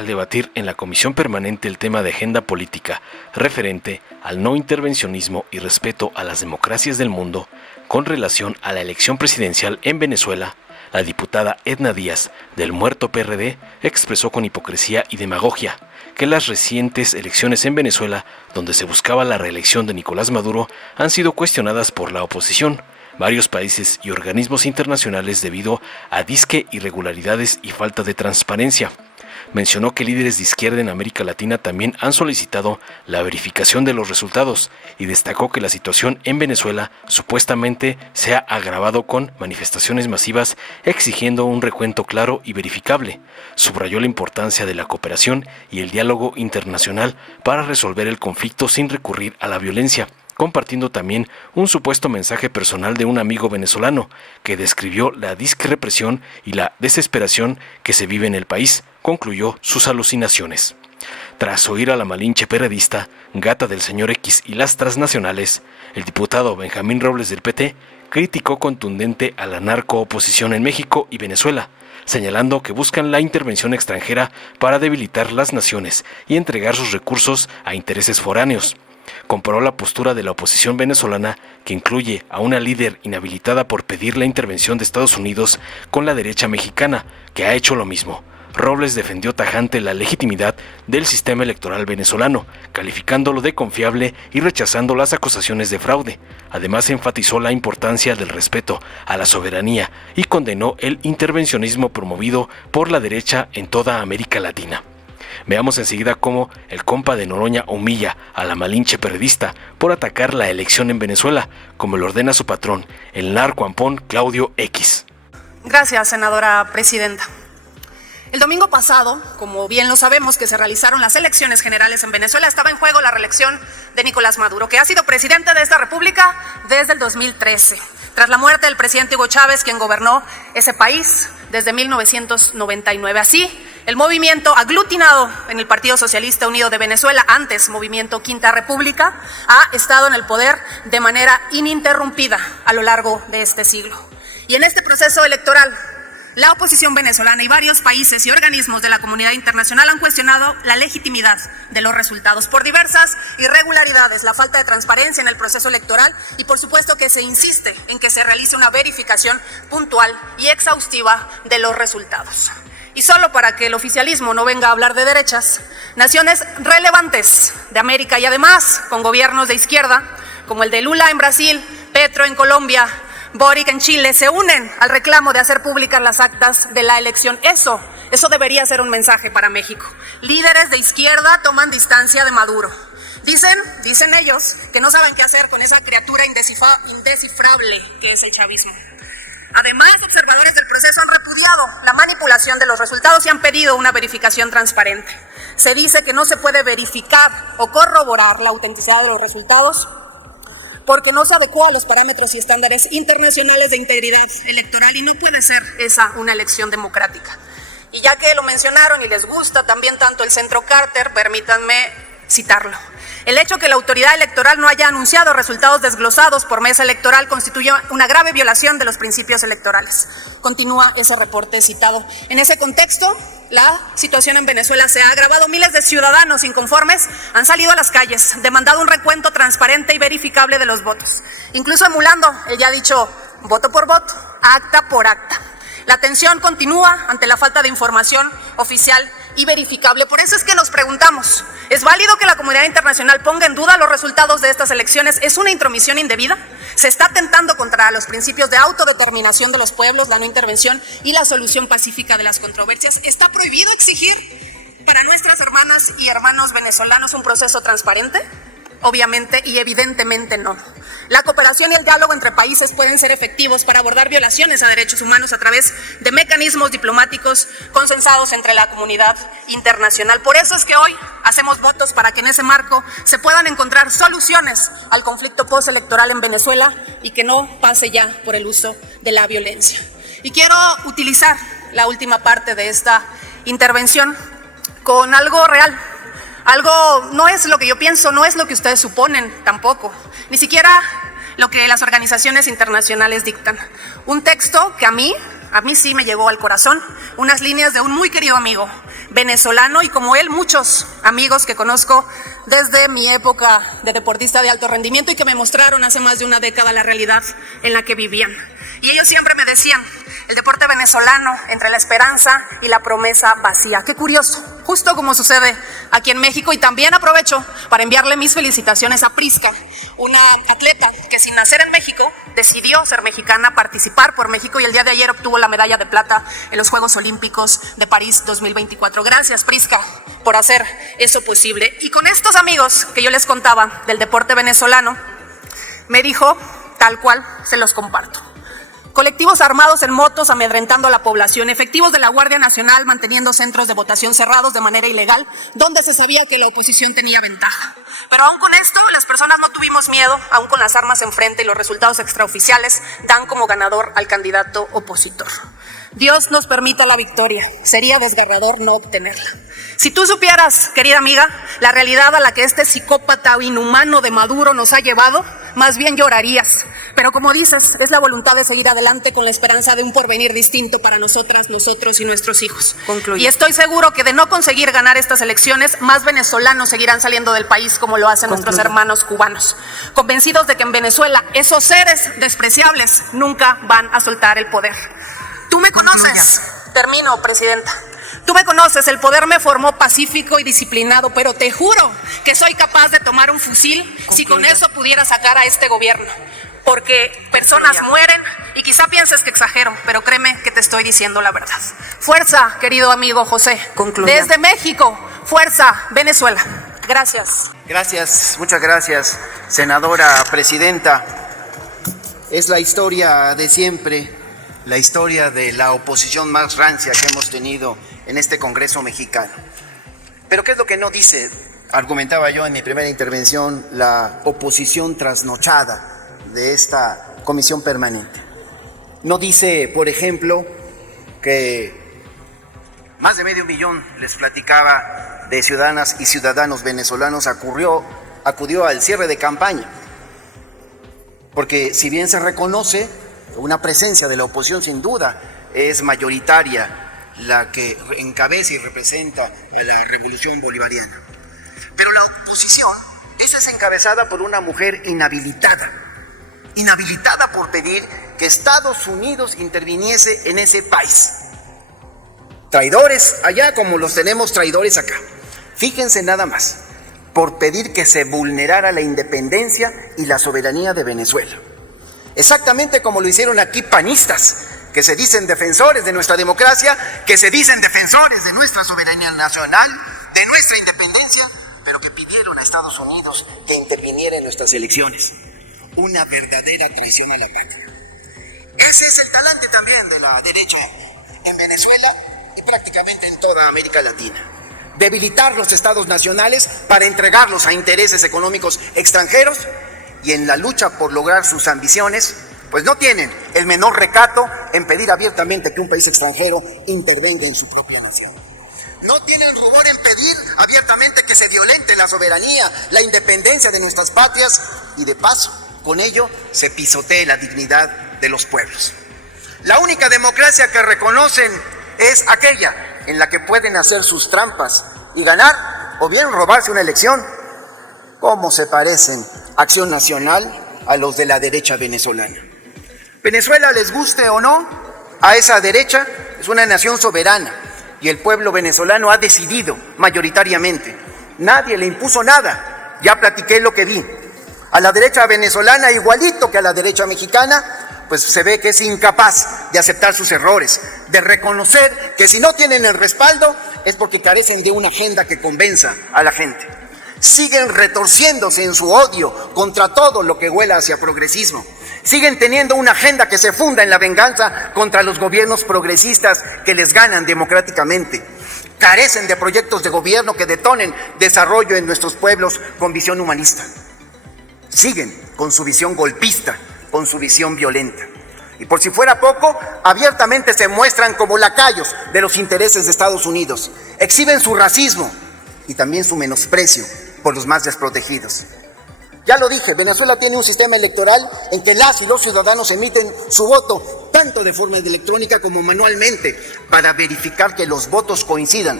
al debatir en la Comisión Permanente el tema de agenda política referente al no intervencionismo y respeto a las democracias del mundo con relación a la elección presidencial en Venezuela, la diputada Edna Díaz, del muerto PRD, expresó con hipocresía y demagogia que las recientes elecciones en Venezuela, donde se buscaba la reelección de Nicolás Maduro, han sido cuestionadas por la oposición, varios países y organismos internacionales debido a disque irregularidades y falta de transparencia. Mencionó que líderes de izquierda en América Latina también han solicitado la verificación de los resultados y destacó que la situación en Venezuela supuestamente se ha agravado con manifestaciones masivas exigiendo un recuento claro y verificable. Subrayó la importancia de la cooperación y el diálogo internacional para resolver el conflicto sin recurrir a la violencia, compartiendo también un supuesto mensaje personal de un amigo venezolano que describió la disque represión y la desesperación que se vive en el país. Concluyó sus alucinaciones. Tras oír a la Malinche perredista, gata del señor X y las transnacionales, el diputado Benjamín Robles del PT criticó contundente a la narcooposición en México y Venezuela, señalando que buscan la intervención extranjera para debilitar las naciones y entregar sus recursos a intereses foráneos. Comparó la postura de la oposición venezolana, que incluye a una líder inhabilitada por pedir la intervención de Estados Unidos, con la derecha mexicana, que ha hecho lo mismo. Robles defendió tajante la legitimidad del sistema electoral venezolano, calificándolo de confiable y rechazando las acusaciones de fraude. Además, enfatizó la importancia del respeto a la soberanía y condenó el intervencionismo promovido por la derecha en toda América Latina. Veamos enseguida cómo el compa de Noroña humilla a la Malinche perredista por atacar la elección en Venezuela, como lo ordena su patrón, el narcoampón Claudio X. Gracias, senadora presidenta. El domingo pasado, como bien lo sabemos, que se realizaron las elecciones generales en Venezuela, estaba en juego la reelección de Nicolás Maduro, que ha sido presidente de esta república desde el 2013, tras la muerte del presidente Hugo Chávez, quien gobernó ese país desde 1999. Así, el movimiento aglutinado en el Partido Socialista Unido de Venezuela, antes Movimiento Quinta República, ha estado en el poder de manera ininterrumpida a lo largo de este siglo. Y en este proceso electoral, la oposición venezolana y varios países y organismos de la comunidad internacional han cuestionado la legitimidad de los resultados por diversas irregularidades, la falta de transparencia en el proceso electoral y por supuesto que se insiste en que se realice una verificación puntual y exhaustiva de los resultados. Y solo para que el oficialismo no venga a hablar de derechas, naciones relevantes de América y además con gobiernos de izquierda, como el de Lula en Brasil, Petro en Colombia, Boric en Chile, se unen al reclamo de hacer públicas las actas de la elección. Eso debería ser un mensaje para México. Líderes de izquierda toman distancia de Maduro. Dicen ellos que no saben qué hacer con esa criatura indescifrable que es el chavismo. Además, observadores del proceso han repudiado la manipulación de los resultados y han pedido una verificación transparente. Se dice que no se puede verificar o corroborar la autenticidad de los resultados porque no se adecua a los parámetros y estándares internacionales de integridad electoral y no puede ser esa una elección democrática. Y ya que lo mencionaron y les gusta también tanto el Centro Carter, permítanme citarlo. El hecho que la autoridad electoral no haya anunciado resultados desglosados por mesa electoral constituye una grave violación de los principios electorales. Continúa ese reporte citado. En ese contexto, la situación en Venezuela se ha agravado. Miles de ciudadanos inconformes han salido a las calles, demandado un recuento transparente y verificable de los votos, incluso emulando el ya dicho voto por voto, acta por acta. La tensión continúa ante la falta de información oficial y verificable. Por eso es que nos preguntamos, ¿es válido que la comunidad internacional ponga en duda los resultados de estas elecciones? ¿Es una intromisión indebida? ¿Se está atentando contra los principios de autodeterminación de los pueblos, la no intervención y la solución pacífica de las controversias? ¿Está prohibido exigir para nuestras hermanas y hermanos venezolanos un proceso transparente? Obviamente y evidentemente no. La cooperación y el diálogo entre países pueden ser efectivos para abordar violaciones a derechos humanos a través de mecanismos diplomáticos consensados entre la comunidad internacional. Por eso es que hoy hacemos votos para que en ese marco se puedan encontrar soluciones al conflicto postelectoral en Venezuela y que no pase ya por el uso de la violencia. Y quiero utilizar la última parte de esta intervención con algo real. Algo no es lo que yo pienso, no es lo que ustedes suponen tampoco, ni siquiera lo que las organizaciones internacionales dictan. Un texto que a mí a mí sí me llegó al corazón unas líneas de un muy querido amigo venezolano y como él muchos amigos que conozco desde mi época de deportista de alto rendimiento y que me mostraron hace más de una década la realidad en la que vivían. Y ellos siempre me decían, el deporte venezolano entre la esperanza y la promesa vacía. Qué curioso, justo como sucede aquí en México. Y también aprovecho para enviarle mis felicitaciones a Prisca, una atleta que sin nacer en México decidió ser mexicana, participar por México y el día de ayer obtuvo la medalla de plata en los Juegos Olímpicos de París 2024. Gracias, Prisca, por hacer eso posible. Y con estos amigos que yo les contaba del deporte venezolano, me dijo, tal cual, se los comparto. Colectivos armados en motos amedrentando a la población, efectivos de la Guardia Nacional manteniendo centros de votación cerrados de manera ilegal, donde se sabía que la oposición tenía ventaja. Pero aún con esto, las personas no tuvimos miedo, aún con las armas enfrente y los resultados extraoficiales dan como ganador al candidato opositor. Dios nos permita la victoria, sería desgarrador no obtenerla. Si tú supieras, querida amiga, la realidad a la que este psicópata inhumano de Maduro nos ha llevado, más bien llorarías. Pero como dices, es la voluntad de seguir adelante con la esperanza de un porvenir distinto para nosotras, nosotros y nuestros hijos. Concluye. Y estoy seguro que de no conseguir ganar estas elecciones, más venezolanos seguirán saliendo del país como lo hacen nuestros hermanos cubanos, convencidos de que en Venezuela esos seres despreciables nunca van a soltar el poder. Tú me conoces. Termino, presidenta. Tú me conoces, el poder me formó pacífico y disciplinado, pero te juro que soy capaz de tomar un fusil si con eso pudiera sacar a este gobierno. Porque personas mueren y quizá pienses que exagero, pero créeme que te estoy diciendo la verdad. Fuerza, querido amigo José. Concluya. Desde México, fuerza, Venezuela. Gracias. Gracias, muchas gracias, senadora presidenta. Es la historia de siempre, la historia de la oposición más rancia que hemos tenido en este Congreso mexicano. Pero ¿qué es lo que no dice? Argumentaba yo en mi primera intervención, la oposición trasnochada de esta comisión permanente. No dice, por ejemplo, que más de 500,000, les platicaba, de ciudadanas y ciudadanos venezolanos acudió al cierre de campaña. Porque si bien se reconoce una presencia de la oposición, sin duda es mayoritaria la que encabeza y representa a la revolución bolivariana. Pero la oposición, esa es encabezada por una mujer inhabilitada por pedir que Estados Unidos interviniese en ese país. Traidores allá como los tenemos traidores acá. Fíjense nada más, por pedir que se vulnerara la independencia y la soberanía de Venezuela. Exactamente como lo hicieron aquí panistas, que se dicen defensores de nuestra democracia, que se dicen defensores de nuestra soberanía nacional, de nuestra independencia, pero que pidieron a Estados Unidos que interviniera en nuestras elecciones. Una verdadera traición a la patria. Ese es el talante también de la derecha en Venezuela y prácticamente en toda América Latina. Debilitar los estados nacionales para entregarlos a intereses económicos extranjeros y en la lucha por lograr sus ambiciones, pues no tienen el menor recato en pedir abiertamente que un país extranjero intervenga en su propia nación. No tienen rubor en pedir abiertamente que se violente la soberanía, la independencia de nuestras patrias y de paso, con ello se pisotee la dignidad de los pueblos. La única democracia que reconocen es aquella en la que pueden hacer sus trampas y ganar o bien robarse una elección. ¿Cómo se parecen Acción Nacional a los de la derecha venezolana? Venezuela, les guste o no, a esa derecha es una nación soberana y el pueblo venezolano ha decidido mayoritariamente. Nadie le impuso nada, ya platiqué lo que vi. A la derecha venezolana, igualito que a la derecha mexicana, pues se ve que es incapaz de aceptar sus errores, de reconocer que si no tienen el respaldo es porque carecen de una agenda que convenza a la gente. Siguen retorciéndose en su odio contra todo lo que huela hacia progresismo. Siguen teniendo una agenda que se funda en la venganza contra los gobiernos progresistas que les ganan democráticamente. Carecen de proyectos de gobierno que detonen desarrollo en nuestros pueblos con visión humanista. Siguen con su visión golpista, con su visión violenta. Y por si fuera poco, abiertamente se muestran como lacayos de los intereses de Estados Unidos. Exhiben su racismo y también su menosprecio por los más desprotegidos. Ya lo dije, Venezuela tiene un sistema electoral en que las y los ciudadanos emiten su voto tanto de forma electrónica como manualmente, para verificar que los votos coincidan.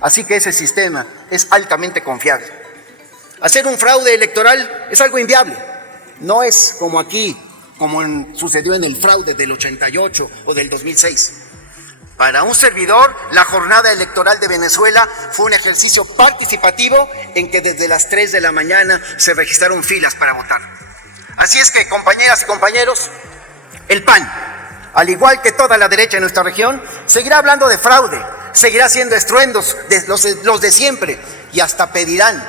Así que ese sistema es altamente confiable. Hacer un fraude electoral es algo inviable. No es como aquí, como sucedió en el fraude del 88 o del 2006. Para un servidor, la jornada electoral de Venezuela fue un ejercicio participativo en que desde las 3 de la mañana se registraron filas para votar. Así es que, compañeras y compañeros, el PAN, al igual que toda la derecha en nuestra región, seguirá hablando de fraude, seguirá haciendo estruendos de los de siempre y hasta pedirán,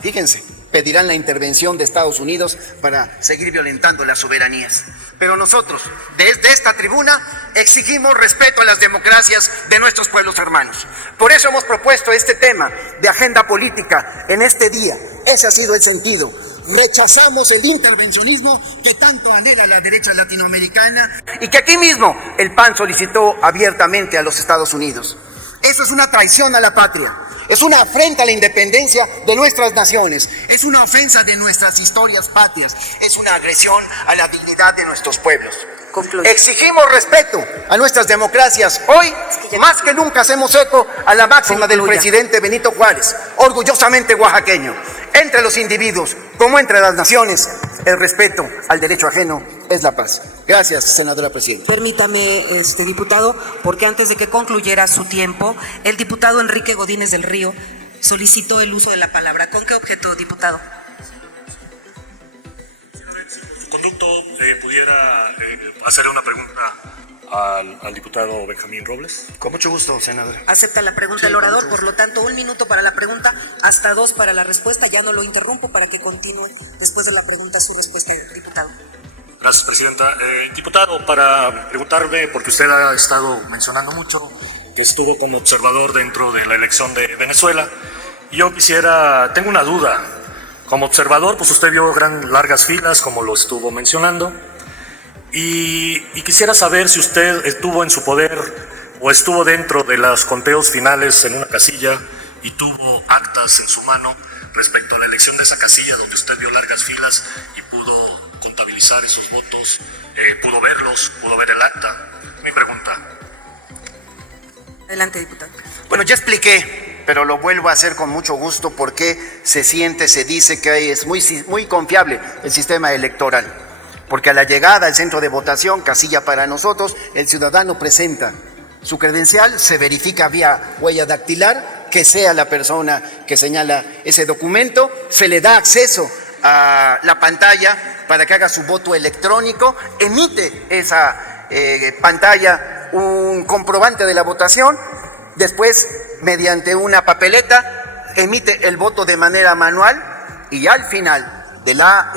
fíjense, pedirán la intervención de Estados Unidos para seguir violentando las soberanías. Pero nosotros, desde esta tribuna, exigimos respeto a las democracias de nuestros pueblos hermanos. Por eso hemos propuesto este tema de agenda política en este día. Ese ha sido el sentido. Rechazamos el intervencionismo que tanto anhela la derecha latinoamericana y que aquí mismo el PAN solicitó abiertamente a los Estados Unidos. Eso es una traición a la patria. Es una afrenta a la independencia de nuestras naciones, es una ofensa de nuestras historias patrias, es una agresión a la dignidad de nuestros pueblos. Concluye. Exigimos respeto a nuestras democracias. Hoy, más que nunca, hacemos eco a la máxima del presidente Benito Juárez, orgullosamente oaxaqueño. Entre los individuos, como entre las naciones, el respeto al derecho ajeno es la paz. Gracias, senadora presidenta. Permítame, diputado, porque antes de que concluyera su tiempo, el diputado Enrique Godínez del Río solicitó el uso de la palabra. ¿Con qué objeto, diputado? Su conducto pudiera hacerle una pregunta al diputado Benjamín Robles. Con mucho gusto, senadora. Acepta la pregunta el orador, por lo tanto, 1 minuto para la pregunta, hasta 2 para la respuesta. Ya no lo interrumpo para que continúe después de la pregunta su respuesta, diputado. Gracias, presidenta. Diputado, para preguntarle, porque usted ha estado mencionando mucho que estuvo como observador dentro de la elección de Venezuela, y yo tengo una duda. Como observador, pues usted vio largas filas, como lo estuvo mencionando, y quisiera saber si usted estuvo en su poder o estuvo dentro de los conteos finales en una casilla y tuvo actas en su mano respecto a la elección de esa casilla donde usted vio largas filas y pudo contabilizar esos votos, pudo verlos, pudo ver el acta. Mi pregunta. Adelante, diputado. Bueno, ya expliqué, pero lo vuelvo a hacer con mucho gusto porque se dice que es muy confiable el sistema electoral. Porque a la llegada al centro de votación, casilla para nosotros, el ciudadano presenta su credencial, se verifica vía huella dactilar, que sea la persona que señala ese documento, se le da acceso a la pantalla para que haga su voto electrónico, emite esa pantalla un comprobante de la votación, después mediante una papeleta emite el voto de manera manual y al final de la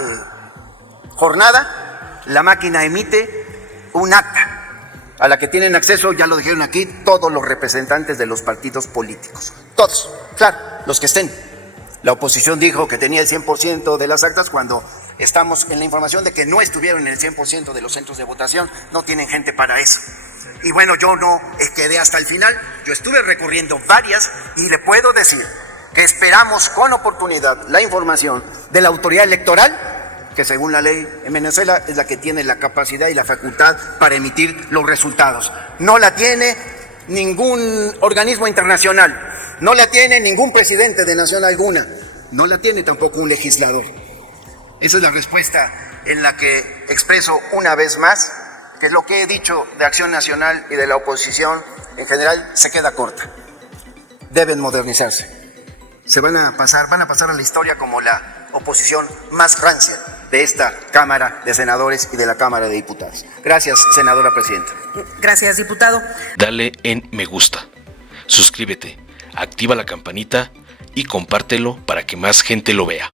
jornada la máquina emite un acta a la que tienen acceso, ya lo dijeron aquí, todos los representantes de los partidos políticos. Todos, claro, los que estén. La oposición dijo que tenía el 100% de las actas cuando estamos en la información de que no estuvieron en el 100% de los centros de votación, no tienen gente para eso. Y bueno, yo no quedé hasta el final, yo estuve recorriendo varias y le puedo decir que esperamos con oportunidad la información de la autoridad electoral, que según la ley en Venezuela es la que tiene la capacidad y la facultad para emitir los resultados. No la tiene ningún organismo internacional, no la tiene ningún presidente de nación alguna, no la tiene tampoco un legislador. Esa es la respuesta en la que expreso una vez más que lo que he dicho de Acción Nacional y de la oposición en general se queda corta. Deben modernizarse. Van a pasar a la historia como la oposición más rancia de esta Cámara de Senadores y de la Cámara de Diputados. Gracias, senadora presidenta. Gracias, diputado. Dale en me gusta, suscríbete, activa la campanita y compártelo para que más gente lo vea.